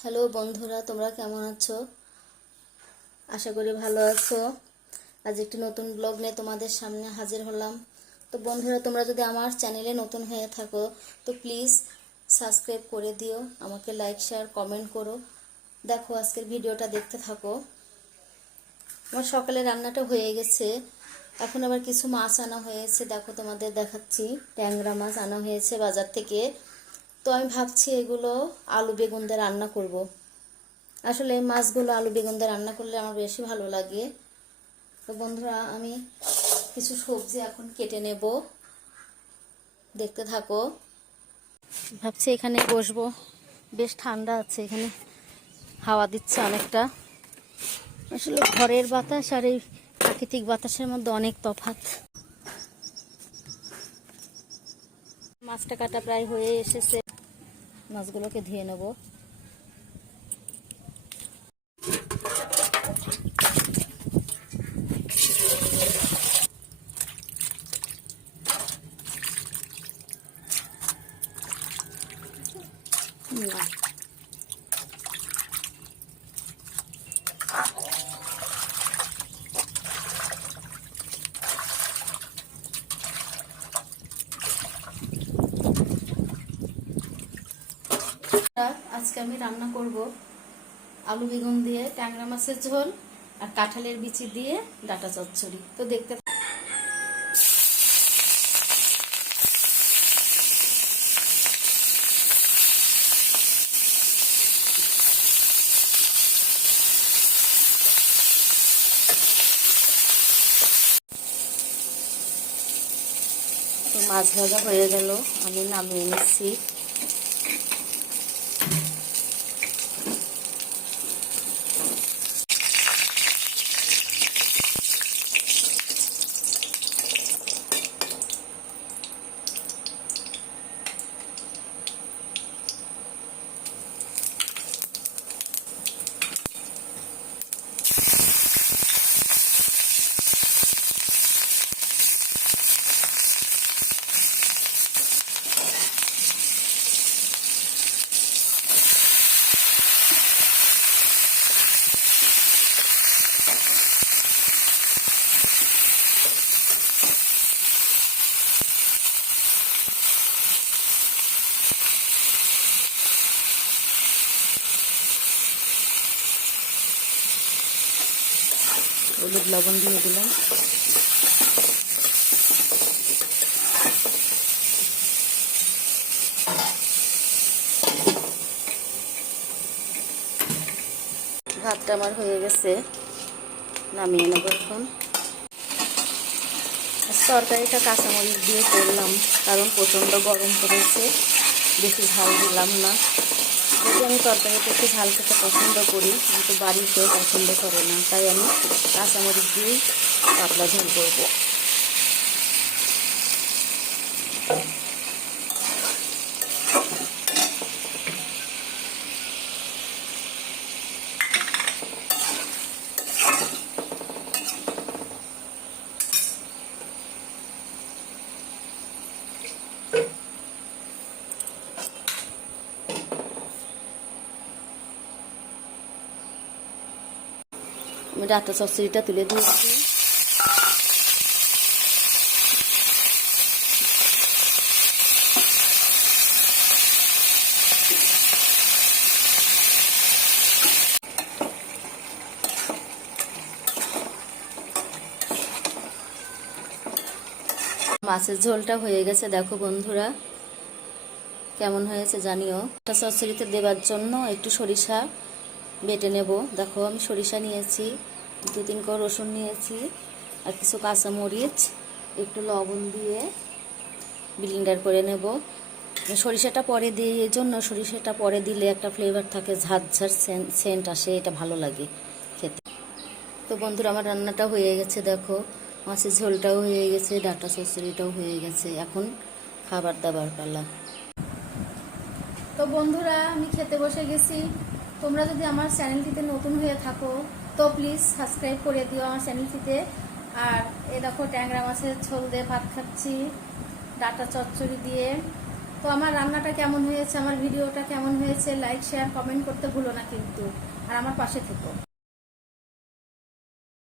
Hello বন্ধুরা, তোমরা কেমন আছো? আশা করি ভালো আছো। আজ একটি নতুন ব্লগ নিয়ে তোমাদের সামনে হাজির হলাম। তো বন্ধুরা, তোমরা যদি আমার চ্যানেলে নতুন হয়ে থাকো তো প্লিজ সাবস্ক্রাইব করে দিও, আমাকে লাইক শেয়ার কমেন্ট করো। দেখো, আজকের ভিডিওটা দেখতে থাকো। আমার সকালে রান্নাটা হয়ে গেছে, এখন আবার কিছু মাছ আনা হয়েছে। দেখো, তোমাদের দেখাচ্ছি, ট্যাংরা মাছ আনা হয়েছে বাজার থেকে। তো আমি ভাবছি এগুলো আলু বেগুন দিয়ে রান্না করব। আসলে এই মাছগুলো আলু বেগুন দিয়ে রান্না করলে আমার বেশি ভালো লাগে। তো বন্ধুরা, আমি কিছু সবজি এখন কেটে নেব, দেখতে থাকো। ভাবছি এখানে বসবো, বেশ ঠান্ডা আছে এখানে, হাওয়া দিচ্ছে অনেকটা। আসলে ঘরের বাতাস আর এই প্রাকৃতিক বাতাসের মধ্যে অনেক তফাৎ। মাছটা কাটা প্রায় হয়ে এসেছে, মাছগুলোকে ধুয়ে নেব। আজকে আমি রান্না করব আলু বেগুন দিয়ে ট্যাংরা মাছের ঝোল আর কাঁঠালের বিচি দিয়ে ডাঁটা চচ্চড়ি। তো দেখতে তো মাছ ভাজা হয়ে গেল, আমি নামিয়ে নিচ্ছি। হলুদ লবণ দিয়ে দিলাম। ভাতটা আমার হয়ে গেছে, নামিয়ে নেব এখন। তরকারিটা কাঁচামরিচ দিয়ে করলাম, কারণ প্রচণ্ড গরম পড়েছে, বেশি ঝাল দিলাম না। যদি আমি তরকারিটা একটু ঝাল খেতে পছন্দ করি, কিন্তু বাড়ির কেউ পছন্দ করে না, তাই আমি কাঁচামরিচ দিয়েই পাতলা ঝোল করবো। আমি ডাঁটা চচ্চড়িটা তুলে দিয়েছি। মাছের ঝোলটা হয়ে গেছে, দেখো বন্ধুরা কেমন হয়েছে জানিও। ডাঁটা চচ্চড়িতে দেবার জন্য একটু সরিষা বেটে নেব। দেখো, আমি সরিষা নিয়েছি, 2-3 কোয়া রসুন নিয়েছি, আর কিছু কাঁচামরিচ, একটু লবণ দিয়ে ব্লেন্ডার করে নেব। সরিষাটা পরে দিয়ে, এই জন্য সরিষাটা পরে দিলে একটা ফ্লেভার থাকে, ঝাঁঝ সেন্ট আসে, এটা ভালো লাগে খেতে। তো বন্ধুরা, আমার রান্নাটা হয়ে গেছে, দেখো মাছের ঝোলটাও হয়ে গেছে, ডাঁটা চচ্চড়িটাও হয়ে গেছে, এখন খাবার দাবার পালা। তো বন্ধুরা, আমি খেতে বসে গেছি। তোমরা যদি আমার চ্যানেলটিতে নতুন হয়ে থাকো তো প্লিজ সাবস্ক্রাইব করে দিও আমার চ্যানেলটিতে। আর এই দেখো, ট্যাংরা মাছের ঝোল দিয়ে ভাত খাচ্ছি ডাঁটা চচ্চড়ি দিয়ে। তো তো আমার রান্নাটা কেমন হয়েছে, আমার ভিডিওটা কেমন হয়েছে, লাইক শেয়ার কমেন্ট করতে ভুলো না কিন্তু, আর আমার পাশে থেকো।